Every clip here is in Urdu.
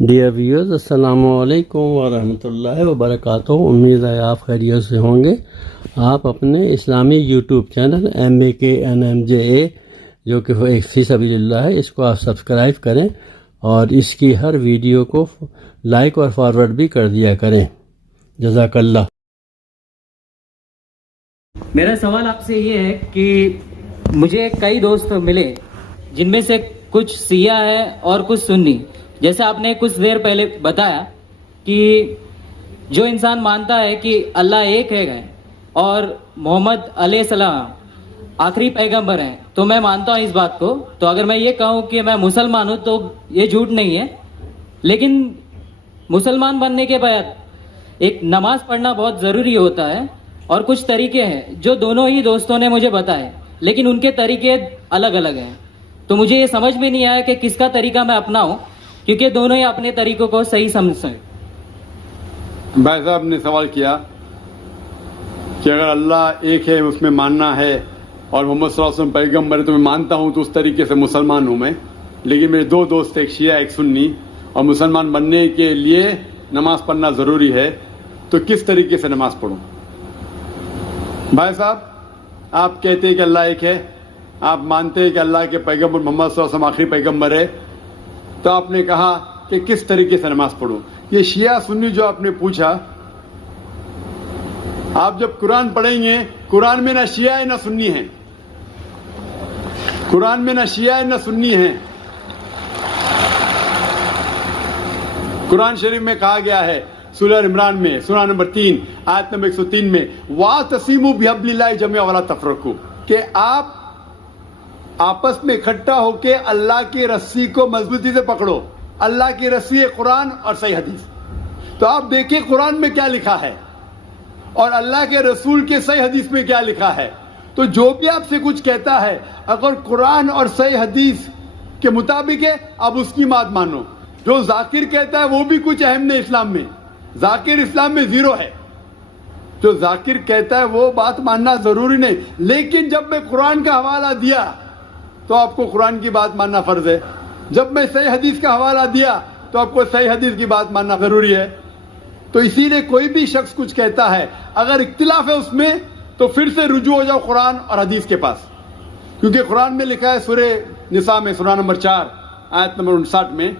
ڈیئر ویورز، السلام علیکم ورحمۃ اللہ وبرکاتہ۔ امید ہے آپ خیریت سے ہوں گے۔ آپ اپنے اسلامی یوٹیوب چینل MAKNMJA جو کہ فی سبیل اللہ ہے، اس کو آپ سبسکرائب کریں اور اس کی ہر ویڈیو کو لائک اور فارورڈ بھی کر دیا کریں۔ جزاک اللہ۔ میرا سوال آپ سے یہ ہے کہ مجھے کئی دوست ملے جن میں سے کچھ سیاہ ہے اور کچھ سنی۔ جیسے آپ نے کچھ دیر پہلے بتایا کہ جو انسان مانتا ہے کہ اللہ ایک ہے اور محمد علیہ السلام آخری پیغمبر ہیں، تو میں مانتا ہوں اس بات کو۔ تو اگر میں یہ کہوں کہ میں مسلمان ہوں تو یہ جھوٹ نہیں ہے، لیکن مسلمان بننے کے بعد ایک نماز پڑھنا بہت ضروری ہوتا ہے، اور کچھ طریقے ہیں جو دونوں ہی دوستوں نے مجھے بتائے، لیکن ان کے طریقے الگ الگ ہیں۔ تو مجھے یہ سمجھ میں نہیں آیا کہ کس کا طریقہ میں اپناؤں، کیونکہ دونوں ہی اپنے طریقوں کو صحیح سمجھیں۔ بھائی صاحب نے سوال کیا کہ اگر اللہ ایک ہے اس میں ماننا ہے اور محمد صلی اللہ علیہ وسلم پیغمبر ہے تو میں مانتا ہوں، تو اس طریقے سے مسلمان ہوں میں۔ لیکن میرے دو دوست، ایک شیعہ ایک سنی، اور مسلمان بننے کے لیے نماز پڑھنا ضروری ہے، تو کس طریقے سے نماز پڑھوں؟ بھائی صاحب، آپ کہتے ہیں کہ اللہ ایک ہے، آپ مانتے ہیں کہ اللہ کے پیغمبر محمد صلی اللہ علیہ وسلم آخری پیغمبر ہے، تو آپ نے کہا کہ کس طریقے سے نماز پڑھوں؟ یہ شیعہ سنی جو آپ نے پوچھا، آپ جب قرآن پڑھیں گے، قرآن میں نہ شیعہ ہے نہ سنی ہیں، قرآن میں نہ شیعہ ہے نہ سنی ہیں۔ قرآن شریف میں کہا گیا ہے، سورہ عمران میں سورہ نمبر 3 آیت نمبر 103 میں، وَاعْتَصِمُوا بِحَبْلِ اللَّهِ جَمِيعًا وَلَا تَفَرَّقُوا، کہ آپ آپس میں اکٹھا ہو کے اللہ کی رسی کو مضبوطی سے پکڑو۔ اللہ کی رسی ہے قرآن اور صحیح حدیث۔ تو آپ دیکھیں قرآن میں کیا لکھا ہے اور اللہ کے رسول کے صحیح حدیث میں کیا لکھا ہے۔ تو جو بھی آپ سے کچھ کہتا ہے، اگر قرآن اور صحیح حدیث کے مطابق ہے، آپ اس کی بات مانو۔ جو ذاکر کہتا ہے وہ بھی کچھ اہم نہیں اسلام میں، ذاکر اسلام میں زیرو ہے۔ جو ذاکر کہتا ہے وہ بات ماننا ضروری نہیں، لیکن جب میں قرآن کا حوالہ دیا تو آپ کو قرآن کی بات ماننا فرض ہے، جب میں صحیح حدیث کا حوالہ دیا تو آپ کو صحیح حدیث کی بات ماننا ضروری ہے۔ تو اسی لیے کوئی بھی شخص کچھ کہتا ہے، اگر اختلاف ہے اس میں، تو پھر سے رجوع ہو جاؤ قرآن اور حدیث کے پاس، کیونکہ قرآن میں لکھا ہے سورہ نساء میں سورہ نمبر 4 آیت نمبر 59 میں،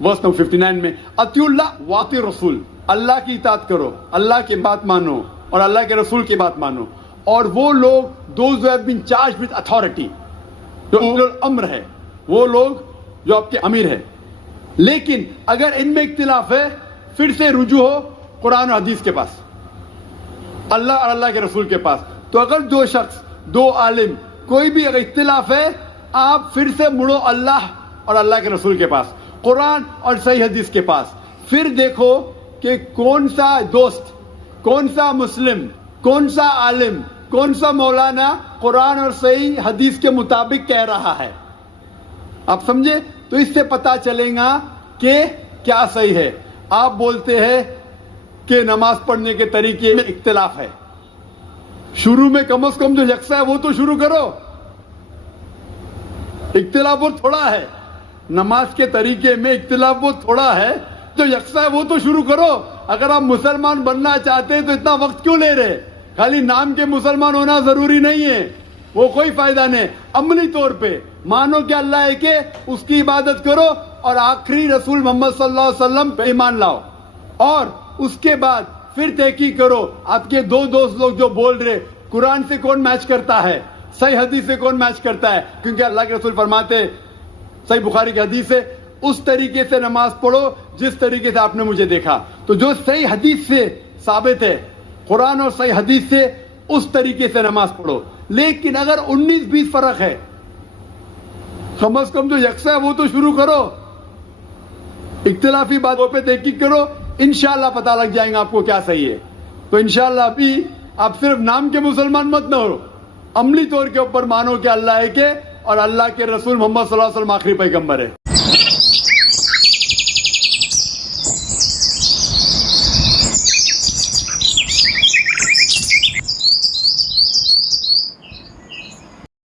ورس نمبر 59 میں، اطیعوا اللہ واطیعوا الرسول، اللہ کی اطاعت کرو، اللہ کی بات مانو اور اللہ کے رسول کی بات مانو۔ اور وہ لوگ those who have been charged with authority, جو اولو الامر ہے، وہ لوگ جو آپ کے امیر ہیں۔ لیکن اگر ان میں اختلاف ہے، پھر سے رجوع ہو قرآن و حدیث کے پاس، اللہ اور اللہ کے رسول کے پاس۔ تو اگر دو شخص، دو عالم، کوئی بھی اگر اختلاف ہے، آپ پھر سے مڑو اللہ اور اللہ کے رسول کے پاس، قرآن اور صحیح حدیث کے پاس۔ پھر دیکھو کہ کون سا دوست، کون سا مسلم، کون سا عالم، کون سا مولانا قرآن اور صحیح حدیث کے مطابق کہہ رہا ہے۔ آپ سمجھے؟ تو اس سے پتا چلے گا کہ کیا صحیح ہے۔ آپ بولتے ہیں کہ نماز پڑھنے کے طریقے میں اختلاف ہے، شروع میں کم از کم جو یکساں ہے وہ تو شروع کرو۔ اختلاف بہت تھوڑا ہے، نماز کے طریقے میں اختلاف بہت تھوڑا ہے، جو یکساں ہے وہ تو شروع کرو۔ اگر آپ مسلمان بننا چاہتے ہیں تو اتنا وقت کیوں لے رہے؟ خالی نام کے مسلمان ہونا ضروری نہیں ہے، وہ کوئی فائدہ نہیں۔ عملی طور پہ مانو کہ اللہ ایک ہے، اس کی عبادت کرو اور آخری رسول محمد صلی اللہ علیہ وسلم پہ ایمان لاؤ، اور اس کے بعد پھر تحقیق کرو۔ آپ کے دو دوست لوگ جو بول رہے قرآن سے کون میچ کرتا ہے، صحیح حدیث سے کون میچ کرتا ہے، کیونکہ اللہ کے رسول فرماتے، صحیح بخاری کی حدیث ہے، اس طریقے سے نماز پڑھو جس طریقے سے آپ نے مجھے دیکھا۔ تو جو صحیح حدیث سے ثابت ہے، قرآن اور صحیح حدیث سے، اس طریقے سے نماز پڑھو۔ لیکن اگر 19-20 فرق ہے، کم از کم جو یکساں ہے وہ تو شروع کرو، اختلافی باتوں پہ تحقیق کرو، انشاءاللہ پتہ لگ جائیں گا آپ کو کیا صحیح ہے۔ تو انشاءاللہ ابھی آپ صرف نام کے مسلمان مت نہ ہو، عملی طور کے اوپر مانو کہ اللہ ایک ہے اور اللہ کے رسول محمد صلی اللہ علیہ وسلم آخری پیغمبر ہے۔